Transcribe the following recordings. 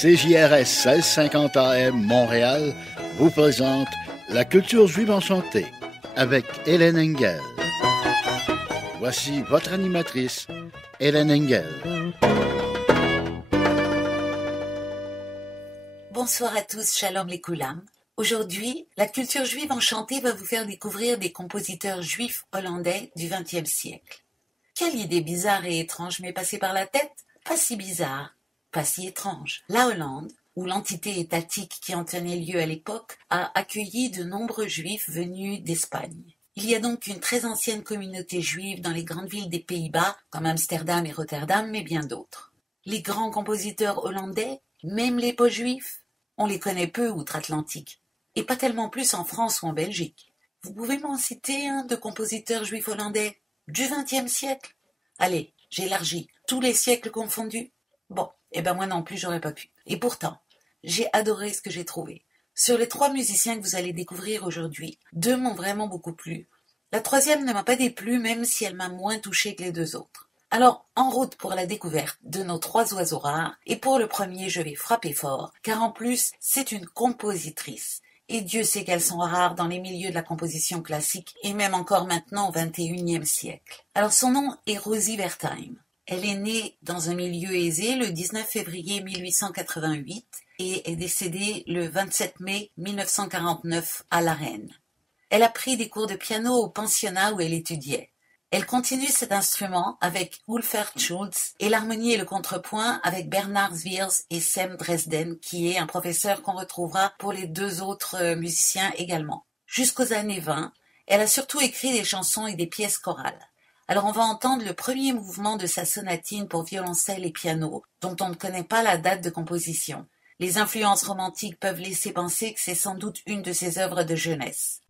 CJRS 1650 AM Montréal vous présente La culture juive enchantée avec Hélène Engel. Voici votre animatrice, Hélène Engel. Bonsoir à tous, shalom les koulam. Aujourd'hui, la culture juive enchantée va vous faire découvrir des compositeurs juifs hollandais du XXe siècle. Quelle idée bizarre et étrange m'est passée par la tête? Pas si bizarre, pas si étrange. La Hollande, ou l'entité étatique qui en tenait lieu à l'époque, a accueilli de nombreux juifs venus d'Espagne. Il y a donc une très ancienne communauté juive dans les grandes villes des Pays-Bas, comme Amsterdam et Rotterdam, mais bien d'autres. Les grands compositeurs hollandais, même les pots juifs, on les connaît peu outre-Atlantique, et pas tellement plus en France ou en Belgique. Vous pouvez m'en citer un de compositeurs juifs hollandais du XXe siècle? Allez, j'élargis, tous les siècles confondus. Bon, moi non plus j'aurais pas pu. Et pourtant, j'ai adoré ce que j'ai trouvé. Sur les 3 musiciens que vous allez découvrir aujourd'hui, 2 m'ont vraiment beaucoup plu. La 3e ne m'a pas déplu, même si elle m'a moins touchée que les 2 autres. Alors, en route pour la découverte de nos 3 oiseaux rares, et pour le premier je vais frapper fort, car en plus c'est une compositrice. Et Dieu sait qu'elles sont rares dans les milieux de la composition classique, et même encore maintenant au XXIe siècle. Alors son nom est Rosie Wertheim. Elle est née dans un milieu aisé le 19 février 1888 et est décédée le 27 mai 1949 à La Reine. Elle a pris des cours de piano au pensionnat où elle étudiait. Elle continue cet instrument avec Ulfert Schulz et l'harmonie et le contrepoint avec Bernard Swiers et Sem Dresden, qui est un professeur qu'on retrouvera pour les 2 autres musiciens également. Jusqu'aux années 20, elle a surtout écrit des chansons et des pièces chorales. Alors on va entendre le premier mouvement de sa sonatine pour violoncelle et piano, dont on ne connaît pas la date de composition. Les influences romantiques peuvent laisser penser que c'est sans doute une de ses œuvres de jeunesse.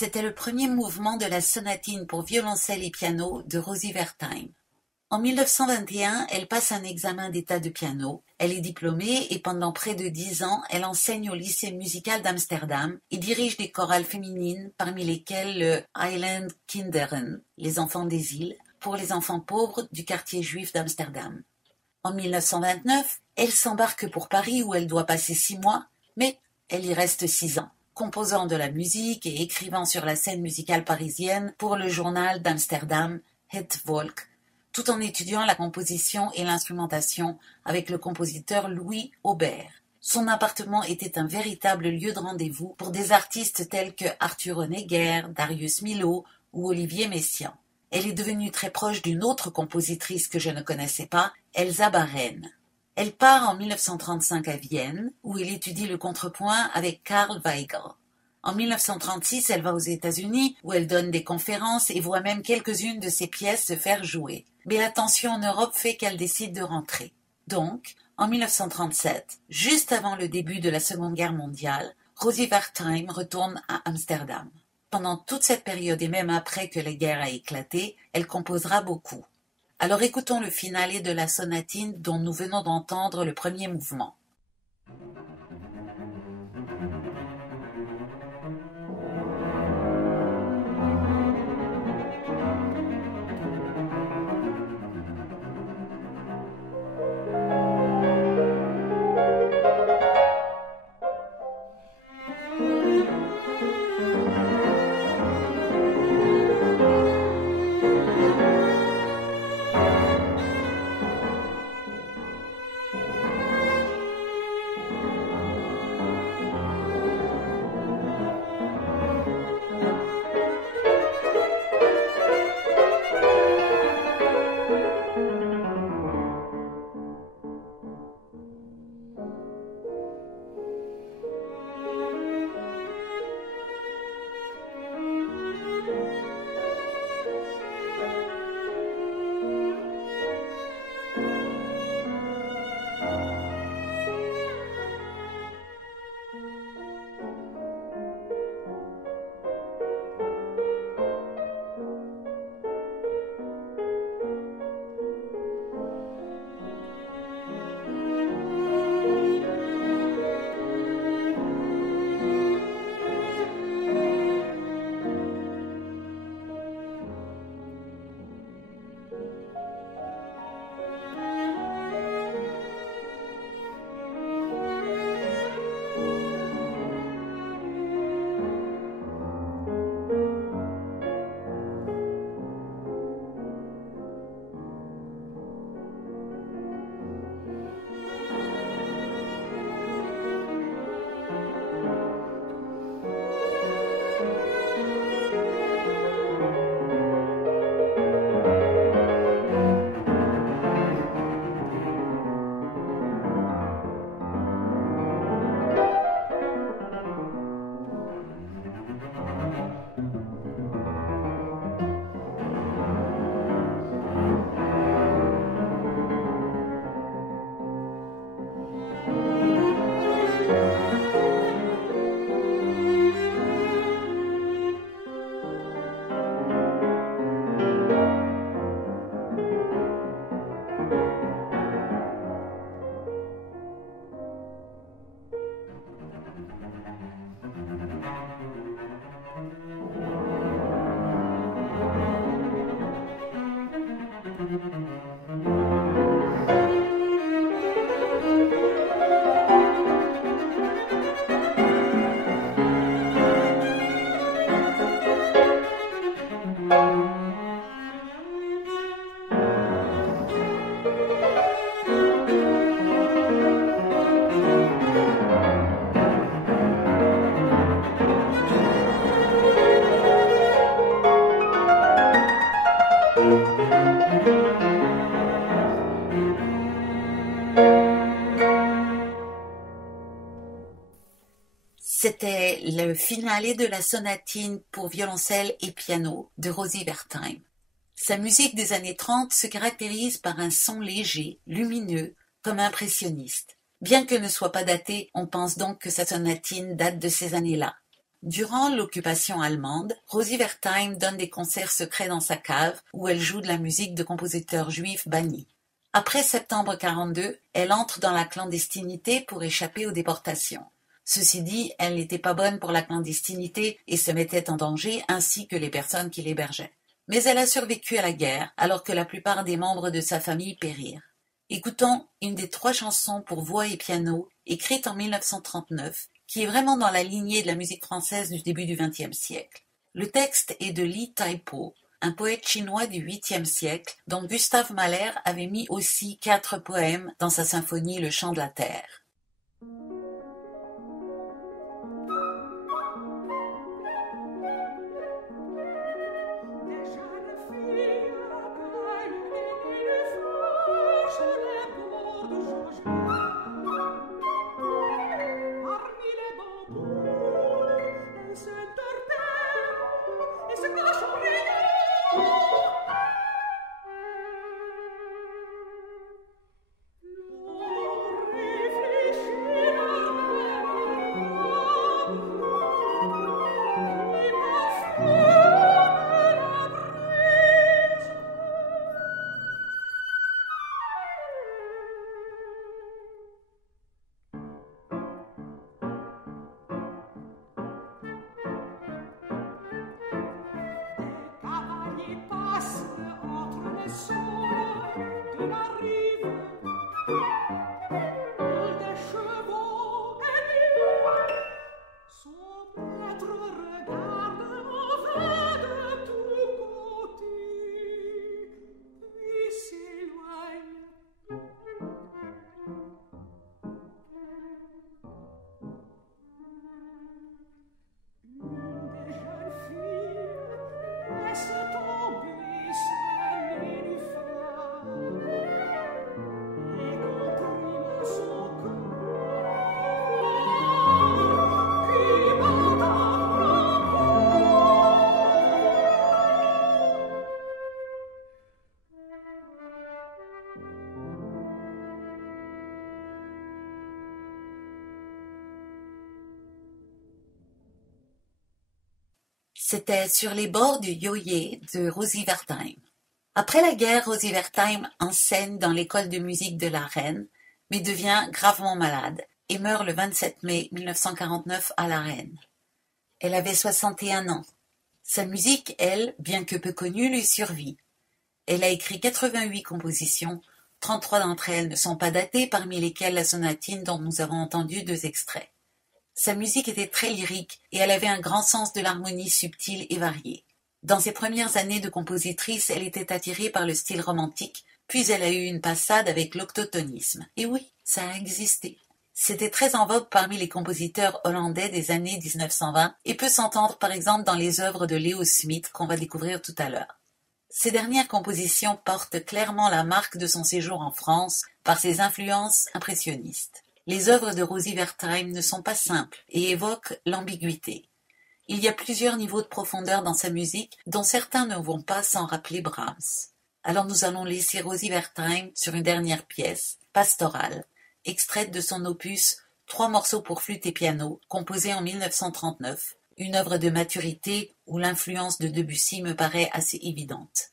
C'était le premier mouvement de la sonatine pour violoncelle et piano de Rosie Wertheim. En 1921, elle passe un examen d'état de piano. Elle est diplômée et pendant près de 10 ans, elle enseigne au lycée musical d'Amsterdam et dirige des chorales féminines, parmi lesquelles le Island Kinderen, les enfants des îles, pour les enfants pauvres du quartier juif d'Amsterdam. En 1929, elle s'embarque pour Paris où elle doit passer 6 mois, mais elle y reste 6 ans, composant de la musique et écrivant sur la scène musicale parisienne pour le journal d'Amsterdam, Het Volk, tout en étudiant la composition et l'instrumentation avec le compositeur Louis Aubert. Son appartement était un véritable lieu de rendez-vous pour des artistes tels que Arthur Honegger, Darius Milhaud ou Olivier Messiaen. Elle est devenue très proche d'une autre compositrice que je ne connaissais pas, Elsa Baren. Elle part en 1935 à Vienne, où elle étudie le contrepoint avec Karl Weigel. En 1936, elle va aux États-Unis, où elle donne des conférences et voit même quelques-unes de ses pièces se faire jouer. Mais la tension en Europe fait qu'elle décide de rentrer. Donc, en 1937, juste avant le début de la Seconde Guerre mondiale, Rosie Wertheim retourne à Amsterdam. Pendant toute cette période et même après que la guerre a éclaté, elle composera beaucoup. Alors écoutons le finale de la sonatine dont nous venons d'entendre le premier mouvement. C'était le finale de la sonatine pour violoncelle et piano de Rosie Wertheim. Sa musique des années 30 se caractérise par un son léger, lumineux, comme impressionniste. Bien que ne soit pas datée, on pense donc que sa sonatine date de ces années-là. Durant l'occupation allemande, Rosie Wertheim donne des concerts secrets dans sa cave où elle joue de la musique de compositeurs juifs bannis. Après septembre 42, elle entre dans la clandestinité pour échapper aux déportations. Ceci dit, elle n'était pas bonne pour la clandestinité et se mettait en danger ainsi que les personnes qui l'hébergeaient. Mais elle a survécu à la guerre alors que la plupart des membres de sa famille périrent. Écoutons une des 3 chansons pour voix et piano écrites en 1939 qui est vraiment dans la lignée de la musique française du début du XXe siècle. Le texte est de Li Taipo, un poète chinois du 8e siècle, dont Gustave Mahler avait mis aussi 4 poèmes dans sa symphonie Le Chant de la Terre. C'était Sur les bords du Yoye de Rosie Wertheim. Après la guerre, Rosie Wertheim enseigne dans l'école de musique de la Reine, mais devient gravement malade et meurt le 27 mai 1949 à la Reine. Elle avait 61 ans. Sa musique, elle, bien que peu connue, lui survit. Elle a écrit 88 compositions, 33 d'entre elles ne sont pas datées, parmi lesquelles la sonatine dont nous avons entendu 2 extraits. Sa musique était très lyrique et elle avait un grand sens de l'harmonie subtile et variée. Dans ses premières années de compositrice, elle était attirée par le style romantique, puis elle a eu une passade avec l'octotonisme. Et oui, ça a existé. C'était très en vogue parmi les compositeurs hollandais des années 1920 et peut s'entendre par exemple dans les œuvres de Leo Smit qu'on va découvrir tout à l'heure. Ces dernières compositions portent clairement la marque de son séjour en France par ses influences impressionnistes. Les œuvres de Rosie Wertheim ne sont pas simples et évoquent l'ambiguïté. Il y a plusieurs niveaux de profondeur dans sa musique, dont certains ne vont pas sans rappeler Brahms. Alors nous allons laisser Rosie Wertheim sur une dernière pièce, Pastorale, extraite de son opus 3 morceaux pour flûte et piano, composé en 1939, une œuvre de maturité où l'influence de Debussy me paraît assez évidente.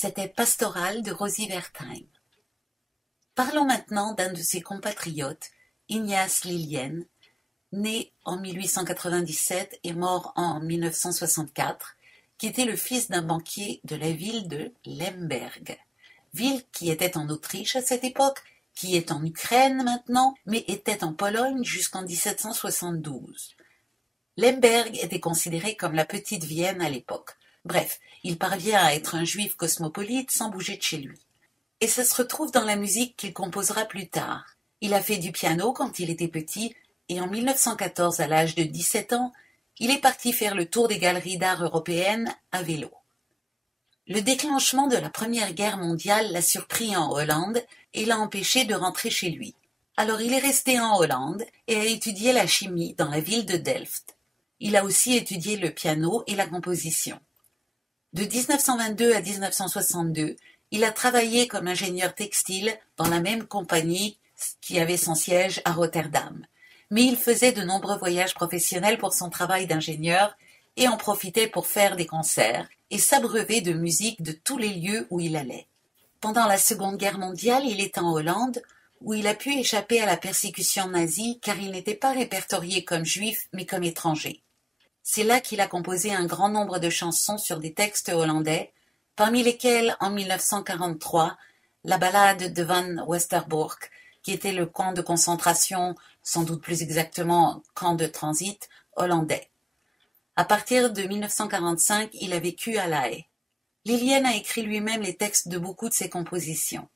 C'était Pastoral de Rosie Wertheim. Parlons maintenant d'un de ses compatriotes, Ignace Lilien, né en 1897 et mort en 1964, qui était le fils d'un banquier de la ville de Lemberg, ville qui était en Autriche à cette époque, qui est en Ukraine maintenant, mais était en Pologne jusqu'en 1772. Lemberg était considéré comme la petite Vienne à l'époque. Bref, il parvient à être un juif cosmopolite sans bouger de chez lui. Et ça se retrouve dans la musique qu'il composera plus tard. Il a fait du piano quand il était petit, et en 1914, à l'âge de 17 ans, il est parti faire le tour des galeries d'art européennes à vélo. Le déclenchement de la Première Guerre mondiale l'a surpris en Hollande et l'a empêché de rentrer chez lui. Alors il est resté en Hollande et a étudié la chimie dans la ville de Delft. Il a aussi étudié le piano et la composition. De 1922 à 1962, il a travaillé comme ingénieur textile dans la même compagnie qui avait son siège à Rotterdam. Mais il faisait de nombreux voyages professionnels pour son travail d'ingénieur et en profitait pour faire des concerts et s'abreuver de musique de tous les lieux où il allait. Pendant la Seconde Guerre mondiale, il est en Hollande, où il a pu échapper à la persécution nazie car il n'était pas répertorié comme juif mais comme étranger. C'est là qu'il a composé un grand nombre de chansons sur des textes hollandais, parmi lesquels, en 1943, la ballade de Van Westerbork, qui était le camp de concentration, sans doute plus exactement camp de transit, hollandais. À partir de 1945, il a vécu à La Haye. Lilien a écrit lui-même les textes de beaucoup de ses compositions.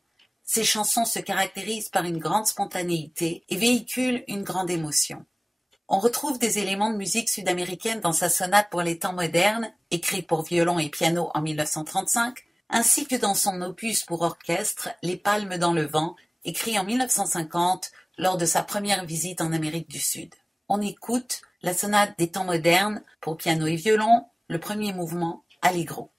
Ses chansons se caractérisent par une grande spontanéité et véhiculent une grande émotion. On retrouve des éléments de musique sud-américaine dans sa sonate pour les temps modernes, écrite pour violon et piano en 1935, ainsi que dans son opus pour orchestre, Les Palmes dans le vent, écrit en 1950 lors de sa première visite en Amérique du Sud. On écoute la sonate des temps modernes pour piano et violon, le premier mouvement, Allegro.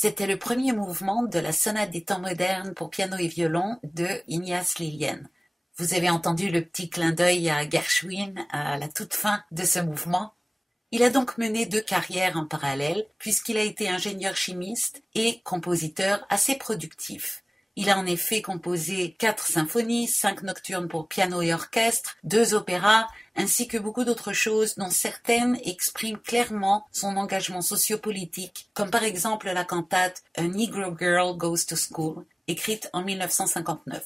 C'était le premier mouvement de la sonate des temps modernes pour piano et violon de Ignaz Lilien. Vous avez entendu le petit clin d'œil à Gershwin à la toute fin de ce mouvement. Il a donc mené 2 carrières en parallèle puisqu'il a été ingénieur chimiste et compositeur assez productif. Il a en effet composé 4 symphonies, 5 nocturnes pour piano et orchestre, 2 opéras, ainsi que beaucoup d'autres choses dont certaines expriment clairement son engagement sociopolitique, comme par exemple la cantate A Negro Girl Goes to School, écrite en 1959.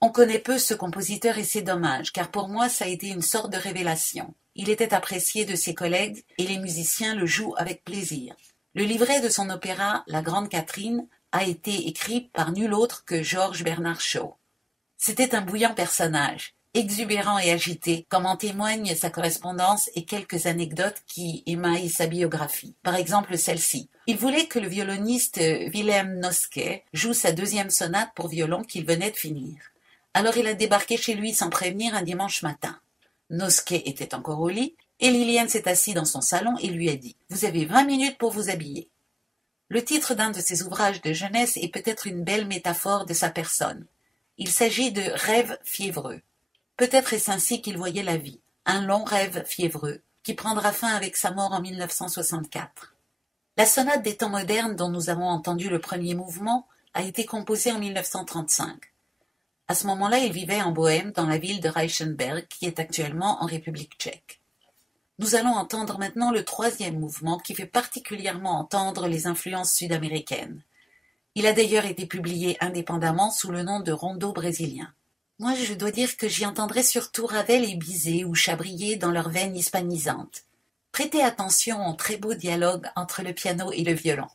On connaît peu ce compositeur et c'est dommage, car pour moi ça a été une sorte de révélation. Il était apprécié de ses collègues et les musiciens le jouent avec plaisir. Le livret de son opéra La Grande Catherine a été écrit par nul autre que George Bernard Shaw. C'était un bouillant personnage, exubérant et agité, comme en témoignent sa correspondance et quelques anecdotes qui émaillent sa biographie. Par exemple celle-ci. Il voulait que le violoniste Wilhelm Noske joue sa 2e sonate pour violon qu'il venait de finir. Alors il a débarqué chez lui sans prévenir un dimanche matin. Noske était encore au lit, et Lilien s'est assis dans son salon et lui a dit « Vous avez 20 minutes pour vous habiller ». Le titre d'un de ses ouvrages de jeunesse est peut-être une belle métaphore de sa personne. Il s'agit de « Rêve fiévreux ». Peut-être est-ce ainsi qu'il voyait la vie, un long rêve fiévreux, qui prendra fin avec sa mort en 1964. La sonate des temps modernes dont nous avons entendu le premier mouvement a été composée en 1935. À ce moment-là, il vivait en Bohême, dans la ville de Reichenberg, qui est actuellement en République tchèque. Nous allons entendre maintenant le 3e mouvement qui fait particulièrement entendre les influences sud-américaines. Il a d'ailleurs été publié indépendamment sous le nom de Rondo brésilien. Moi, je dois dire que j'y entendrai surtout Ravel et Bizet ou Chabrier dans leur veine hispanisantes. Prêtez attention au très beau dialogue entre le piano et le violon.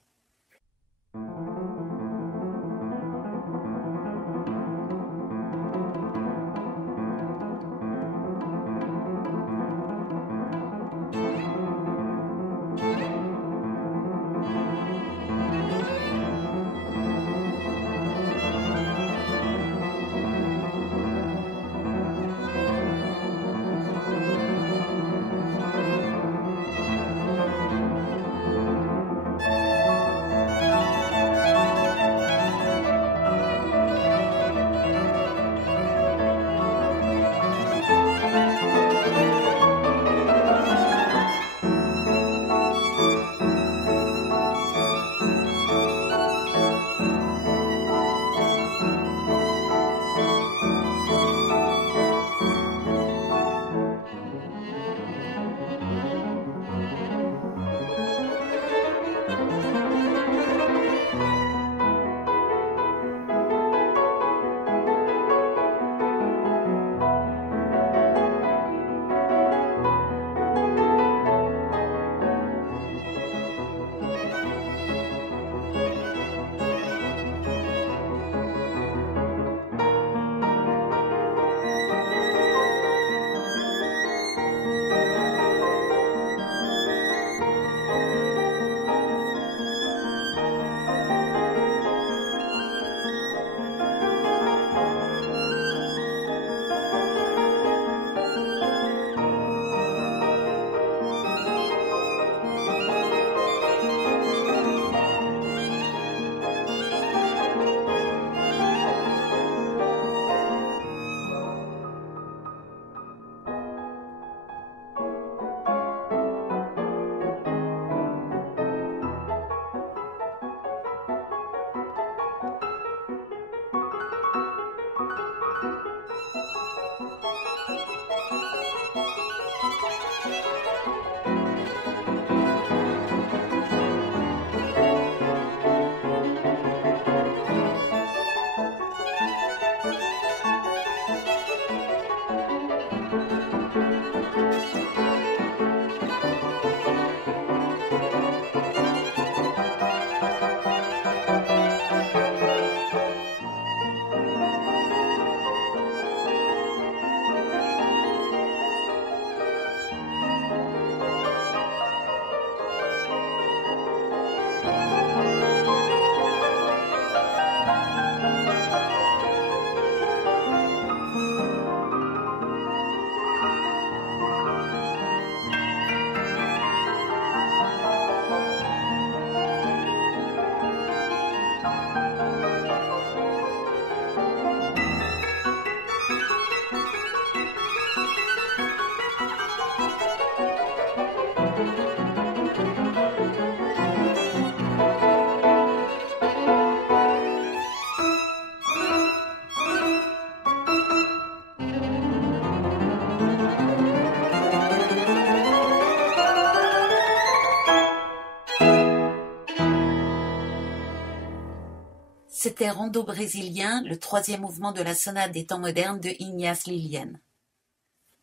C'était Rondo brésilien, le troisième mouvement de la sonate des temps modernes de Ignaz Lilien.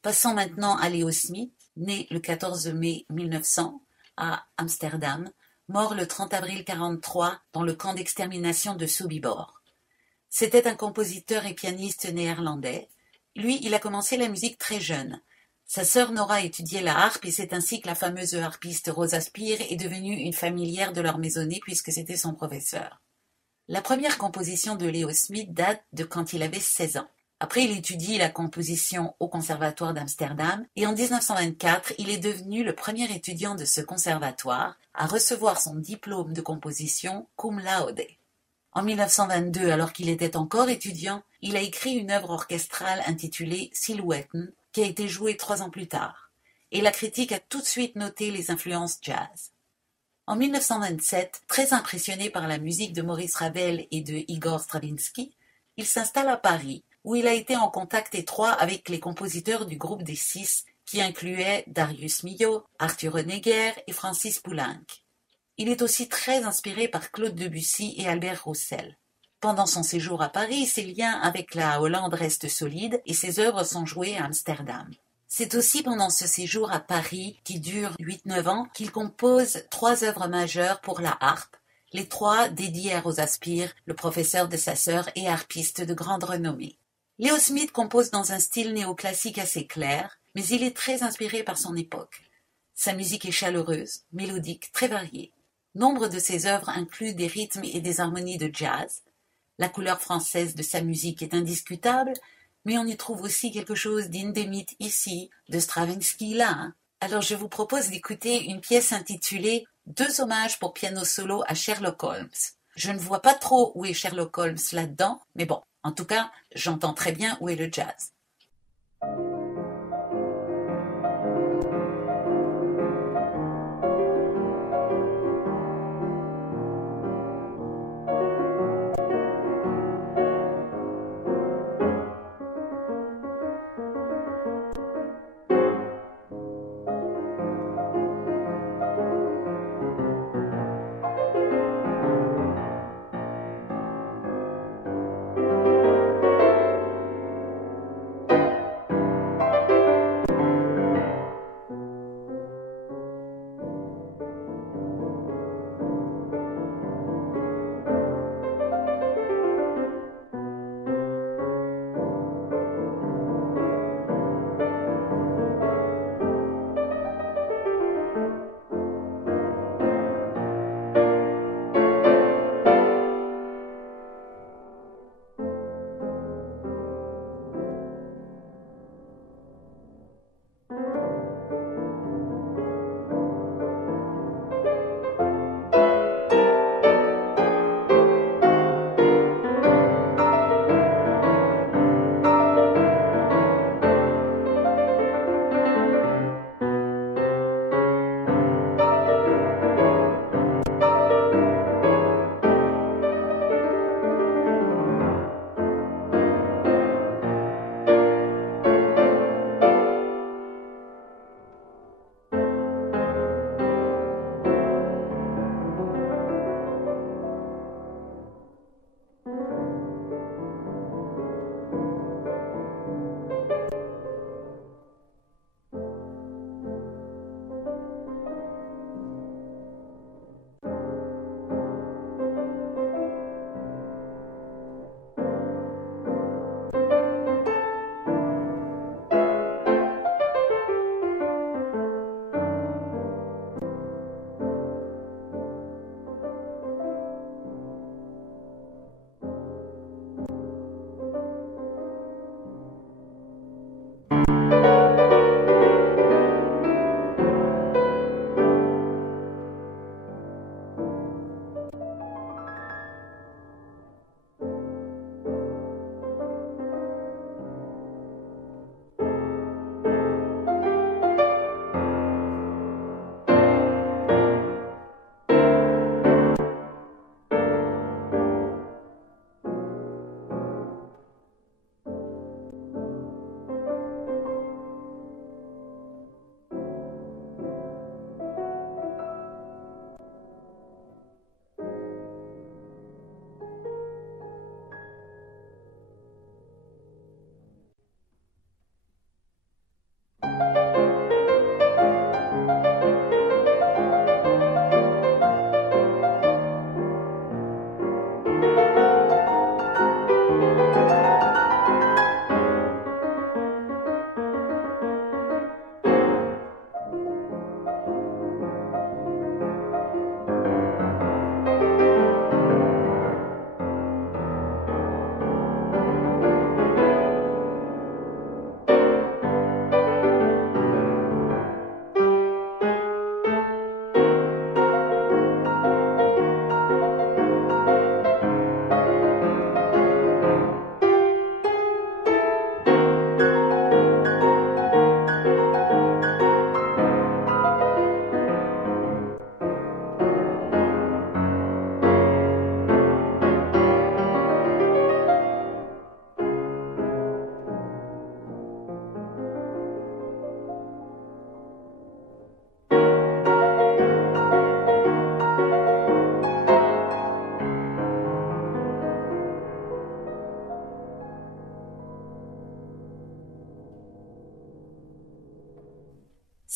Passons maintenant à Leo Smit, né le 14 mai 1900 à Amsterdam, mort le 30 avril 1943 dans le camp d'extermination de Sobibor. C'était un compositeur et pianiste néerlandais. Lui, il a commencé la musique très jeune. Sa sœur Nora étudiait la harpe et c'est ainsi que la fameuse harpiste Rosa Speer est devenue une familière de leur maisonnée puisque c'était son professeur. La première composition de Leo Smit date de quand il avait 16 ans. Après, il étudie la composition au Conservatoire d'Amsterdam et en 1924, il est devenu le premier étudiant de ce conservatoire à recevoir son diplôme de composition cum laude. En 1922, alors qu'il était encore étudiant, il a écrit une œuvre orchestrale intitulée Silhouetten, qui a été jouée 3 ans plus tard. Et la critique a tout de suite noté les influences jazz. En 1927, très impressionné par la musique de Maurice Ravel et de Igor Stravinsky, il s'installe à Paris, où il a été en contact étroit avec les compositeurs du groupe des 6, qui incluaient Darius Milhaud, Arthur Honegger et Francis Poulenc. Il est aussi très inspiré par Claude Debussy et Albert Roussel. Pendant son séjour à Paris, ses liens avec la Hollande restent solides et ses œuvres sont jouées à Amsterdam. C'est aussi pendant ce séjour à Paris, qui dure 8-9 ans, qu'il compose 3 œuvres majeures pour la harpe, les 3 dédiées à Rosa Speer, le professeur de sa sœur et harpiste de grande renommée. Leo Smit compose dans un style néoclassique assez clair, mais il est très inspiré par son époque. Sa musique est chaleureuse, mélodique, très variée. Nombre de ses œuvres incluent des rythmes et des harmonies de jazz. La couleur française de sa musique est indiscutable, mais on y trouve aussi quelque chose d'Hindemith ici, de Stravinsky là. Alors je vous propose d'écouter une pièce intitulée « 2 hommages pour piano solo à Sherlock Holmes ». Je ne vois pas trop où est Sherlock Holmes là-dedans, mais bon, en tout cas, j'entends très bien où est le jazz.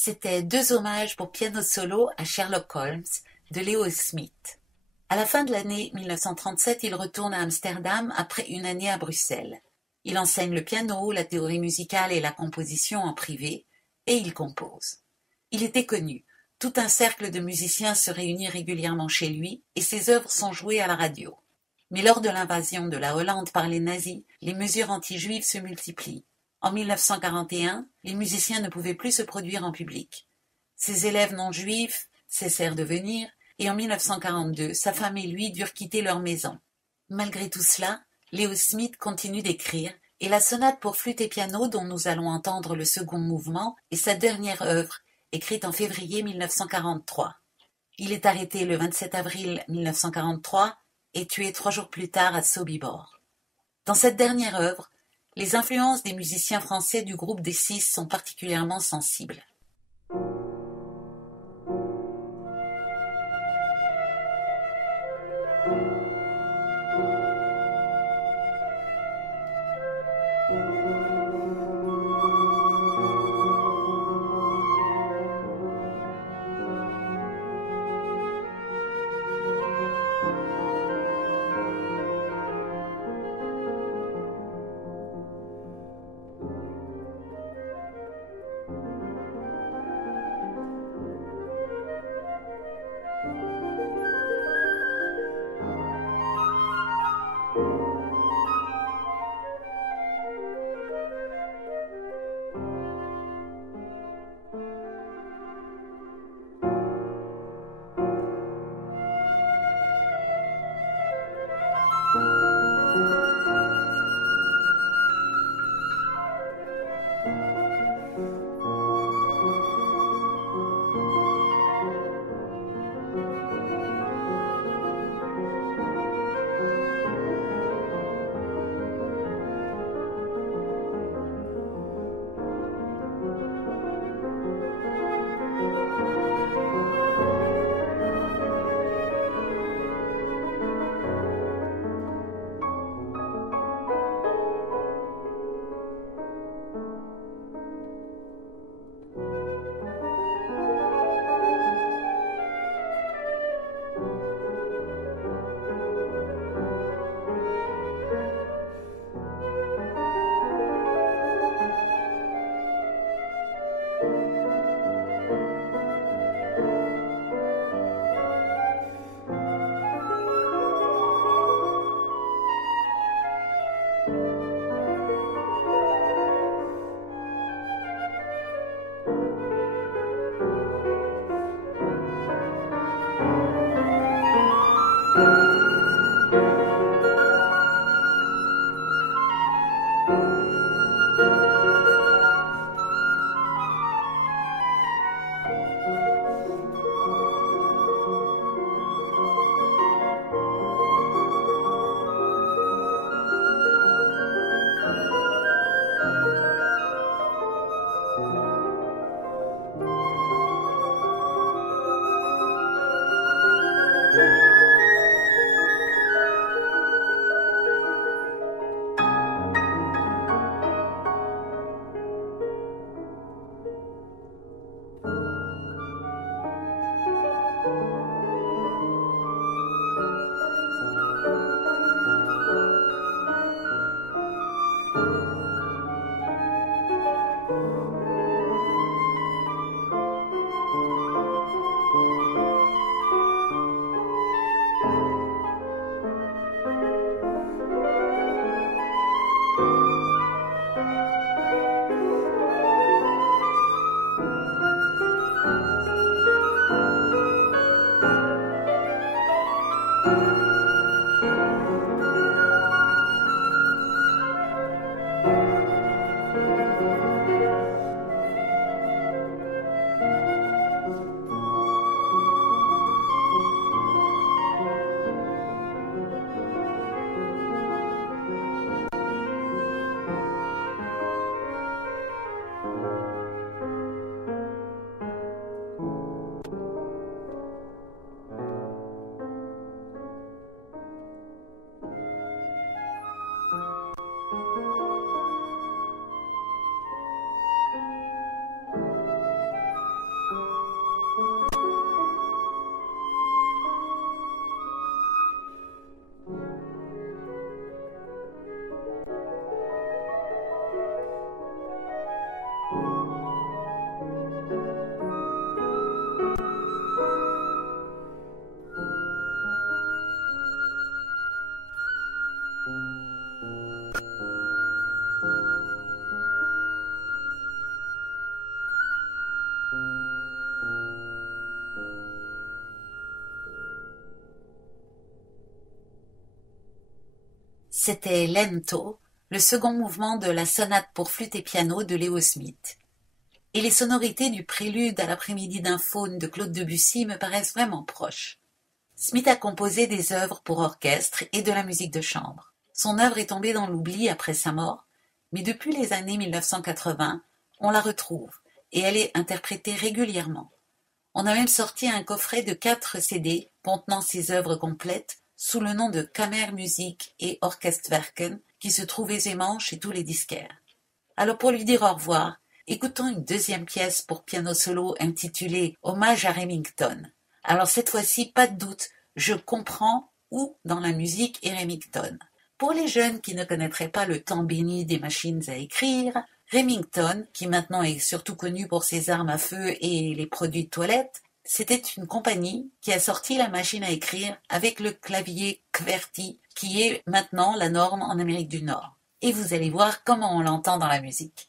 C'étaient 2 hommages pour piano solo à Sherlock Holmes de Leo Smith. À la fin de l'année 1937, il retourne à Amsterdam après une année à Bruxelles. Il enseigne le piano, la théorie musicale et la composition en privé, et il compose. Il était connu. Tout un cercle de musiciens se réunit régulièrement chez lui et ses œuvres sont jouées à la radio. Mais lors de l'invasion de la Hollande par les nazis, les mesures anti-juives se multiplient. En 1941, les musiciens ne pouvaient plus se produire en public. Ses élèves non juifs cessèrent de venir et en 1942, sa femme et lui durent quitter leur maison. Malgré tout cela, Leo Smith continue d'écrire et la sonate pour flûte et piano dont nous allons entendre le second mouvement est sa dernière œuvre, écrite en février 1943. Il est arrêté le 27 avril 1943 et tué 3 jours plus tard à Sobibor. Dans cette dernière œuvre, les influences des musiciens français du groupe des 6 sont particulièrement sensibles. C'était Lento, le second mouvement de la sonate pour flûte et piano de Leo Smith. Et les sonorités du prélude à l'après-midi d'un faune de Claude Debussy me paraissent vraiment proches. Smith a composé des œuvres pour orchestre et de la musique de chambre. Son œuvre est tombée dans l'oubli après sa mort, mais depuis les années 1980, on la retrouve et elle est interprétée régulièrement. On a même sorti un coffret de 4 CD contenant ses œuvres complètes sous le nom de Kammermusik et Orchestwerken qui se trouve aisément chez tous les disquaires. Alors pour lui dire au revoir, écoutons une deuxième pièce pour piano solo intitulée Hommage à Remington. Alors cette fois-ci, pas de doute, je comprends où dans la musique est Remington. Pour les jeunes qui ne connaîtraient pas le temps béni des machines à écrire, Remington, qui maintenant est surtout connu pour ses armes à feu et les produits de toilette, c'était une compagnie qui a sorti la machine à écrire avec le clavier QWERTY, qui est maintenant la norme en Amérique du Nord. Et vous allez voir comment on l'entend dans la musique.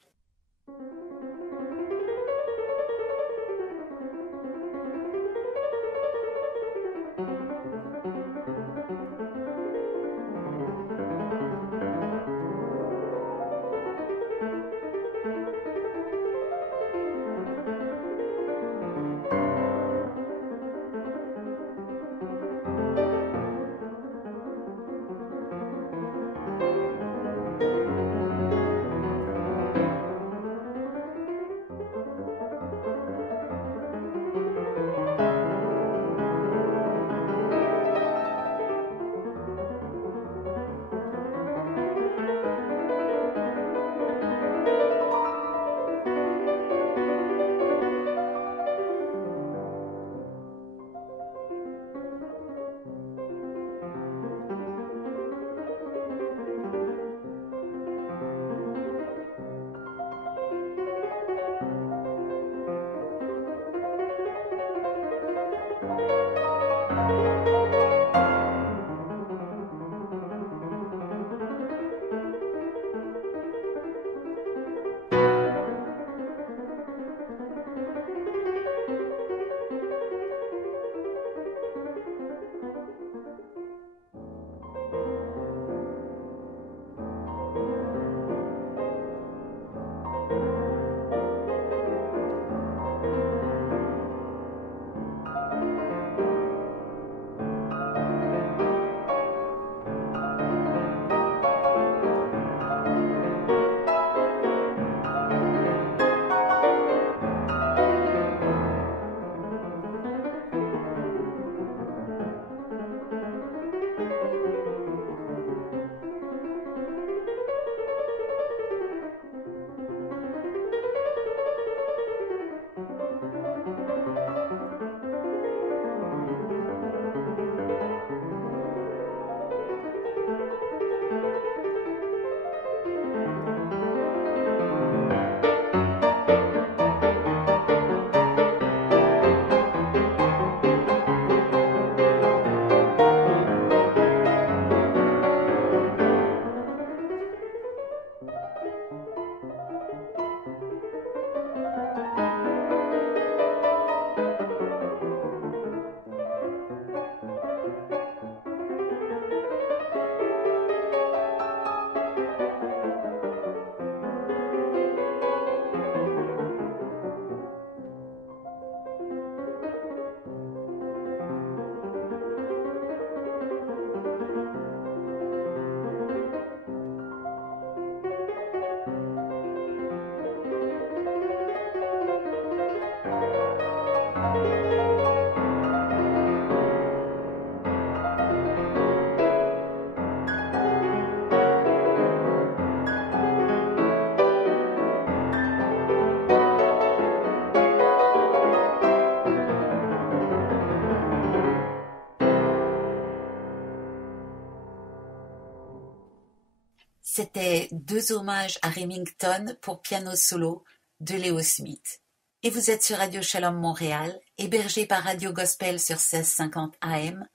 C'était 2 hommages à Remington pour piano solo de Leo Smith. Et vous êtes sur Radio Shalom Montréal, hébergé par Radio Gospel sur 1650 AM,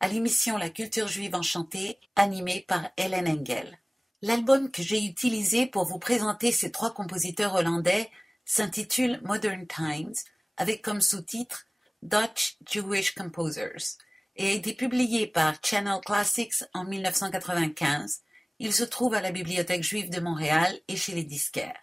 à l'émission La Culture Juive Enchantée, animée par Hélène Engel. L'album que j'ai utilisé pour vous présenter ces 3 compositeurs hollandais s'intitule Modern Times, avec comme sous-titre Dutch Jewish Composers, et a été publié par Channel Classics en 1995, Il se trouve à la Bibliothèque juive de Montréal et chez les disquaires.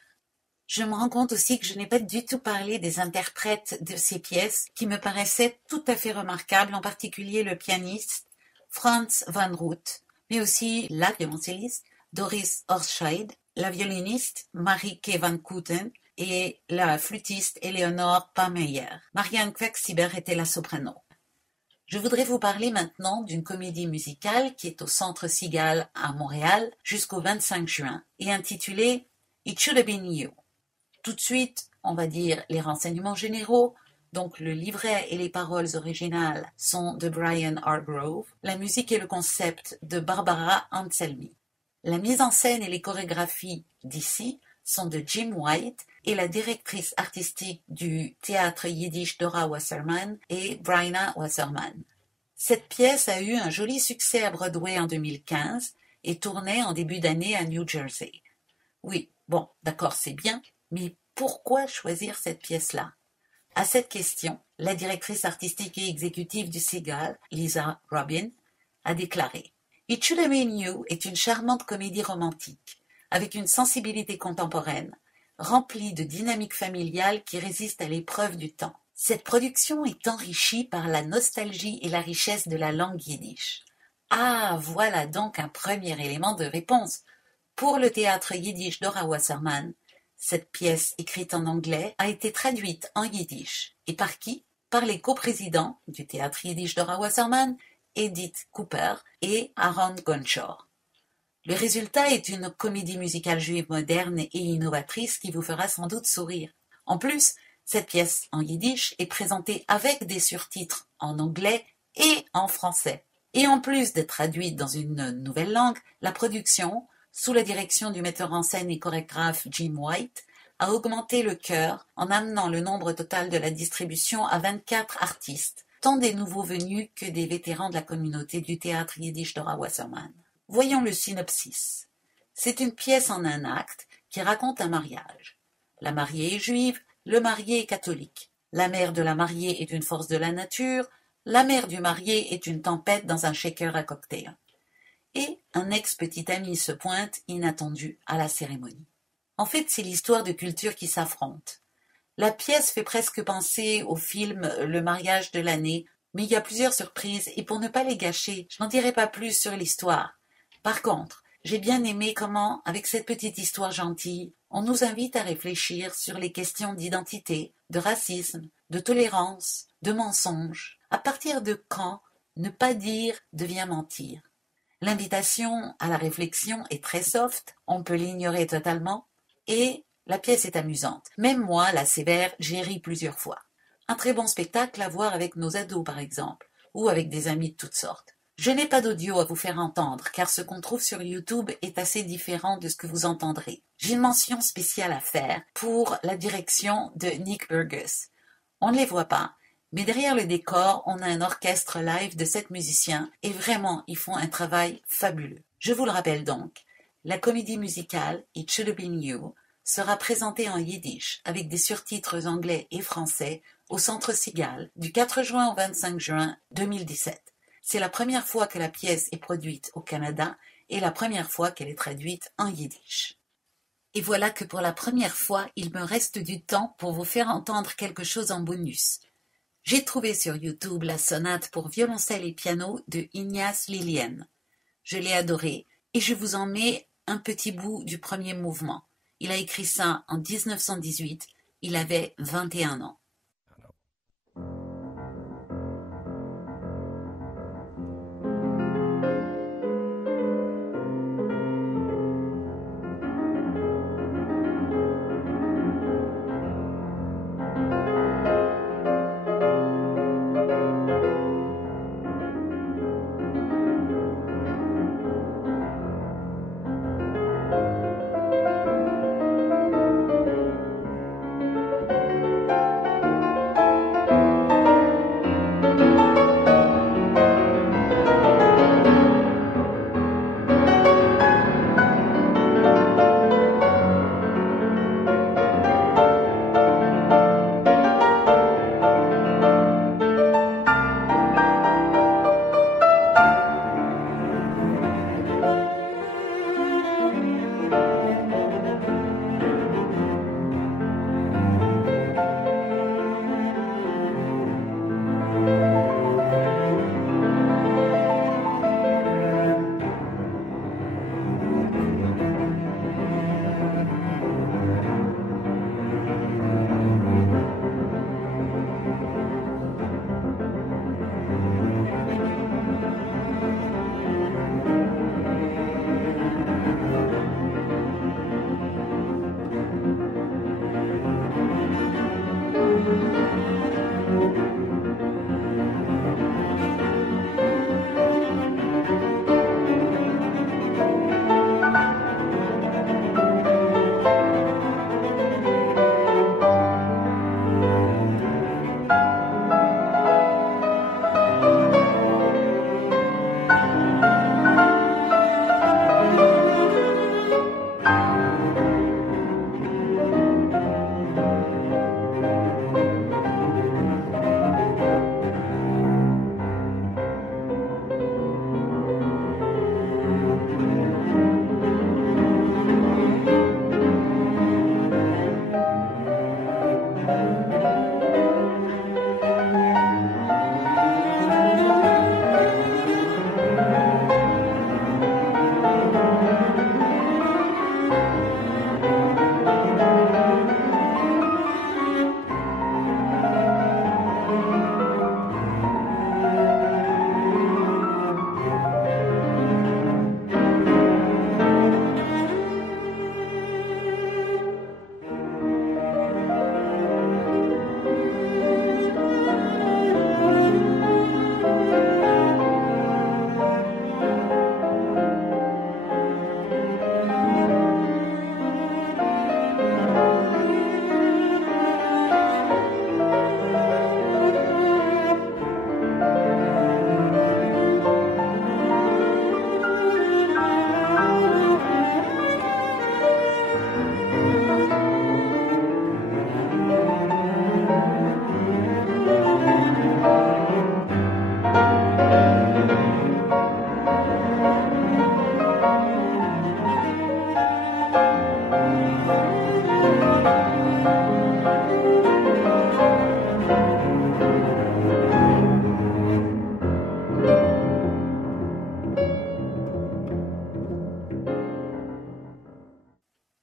Je me rends compte aussi que je n'ai pas du tout parlé des interprètes de ces pièces qui me paraissaient tout à fait remarquables, en particulier le pianiste Franz van Root, mais aussi la violoncelliste Doris Horscheid, la violoniste Marieke van Kooten et la flûtiste Eleonore Pameyer. Marianne Quecksilber était la soprano. Je voudrais vous parler maintenant d'une comédie musicale qui est au Centre Cigale à Montréal jusqu'au 25 juin et intitulée It Should Have Been You. Tout de suite, on va dire les renseignements généraux. Donc le livret et les paroles originales sont de Brian Hargrove, la musique et le concept de Barbara Anselmi. La mise en scène et les chorégraphies d'ici sont de Jim White et la directrice artistique du théâtre yiddish Dora Wasserman et Bryna Wasserman. Cette pièce a eu un joli succès à Broadway en 2015 et tournait en début d'année à New Jersey. Oui, bon, d'accord, c'est bien, mais pourquoi choisir cette pièce-là? À cette question, la directrice artistique et exécutive du Cigale, Lisa Robin, a déclaré « It Should Have Been You est une charmante comédie romantique, avec une sensibilité contemporaine, remplie de dynamique familiale qui résiste à l'épreuve du temps. Cette production est enrichie par la nostalgie et la richesse de la langue yiddish. Ah, voilà donc un premier élément de réponse. Pour le théâtre yiddish Dora Wasserman, cette pièce écrite en anglais a été traduite en yiddish. Et par qui? Par les coprésidents du théâtre yiddish Dora Wasserman, Edith Cooper et Aaron Gonchor. Le résultat est une comédie musicale juive moderne et innovatrice qui vous fera sans doute sourire. En plus, cette pièce en yiddish est présentée avec des surtitres en anglais et en français. Et en plus d'être traduite dans une nouvelle langue, la production, sous la direction du metteur en scène et chorégraphe Jim White, a augmenté le chœur en amenant le nombre total de la distribution à 24 artistes, tant des nouveaux venus que des vétérans de la communauté du théâtre yiddish Dora Wasserman. Voyons le synopsis. C'est une pièce en un acte qui raconte un mariage. La mariée est juive, le marié est catholique. La mère de la mariée est une force de la nature, la mère du marié est une tempête dans un shaker à cocktail. Et un ex-petit ami se pointe, inattendu, à la cérémonie. En fait, c'est l'histoire de cultures qui s'affrontent. La pièce fait presque penser au film Le mariage de l'année, mais il y a plusieurs surprises, et pour ne pas les gâcher, je n'en dirai pas plus sur l'histoire. Par contre, j'ai bien aimé comment, avec cette petite histoire gentille, on nous invite à réfléchir sur les questions d'identité, de racisme, de tolérance, de mensonge. À partir de quand ne pas dire devient mentir? L'invitation à la réflexion est très soft, on peut l'ignorer totalement, et la pièce est amusante. Même moi, la sévère, j'ai ri plusieurs fois. Un très bon spectacle à voir avec nos ados, par exemple, ou avec des amis de toutes sortes. Je n'ai pas d'audio à vous faire entendre, car ce qu'on trouve sur YouTube est assez différent de ce que vous entendrez. J'ai une mention spéciale à faire pour la direction de Nick Burgess. On ne les voit pas, mais derrière le décor, on a un orchestre live de 7 musiciens, et vraiment, ils font un travail fabuleux. Je vous le rappelle donc, la comédie musicale It Should Have Been You sera présentée en yiddish, avec des surtitres anglais et français, au Centre Cigale, du 4 juin au 25 juin 2017. C'est la première fois que la pièce est produite au Canada et la première fois qu'elle est traduite en yiddish. Et voilà que pour la première fois, il me reste du temps pour vous faire entendre quelque chose en bonus. J'ai trouvé sur YouTube la sonate pour violoncelle et piano de Ignace Lilien. Je l'ai adorée et je vous en mets un petit bout du premier mouvement. Il a écrit ça en 1918, il avait 21 ans.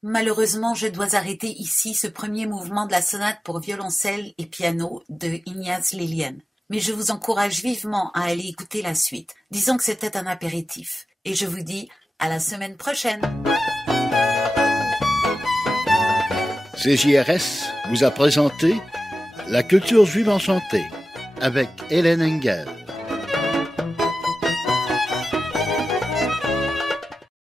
Malheureusement, je dois arrêter ici ce premier mouvement de la sonate pour violoncelle et piano de Ignaz Lilien. Mais je vous encourage vivement à aller écouter la suite. Disons que c'était un apéritif. Et je vous dis à la semaine prochaine. CJRS vous a présenté La culture juive en santé avec Hélène Engel.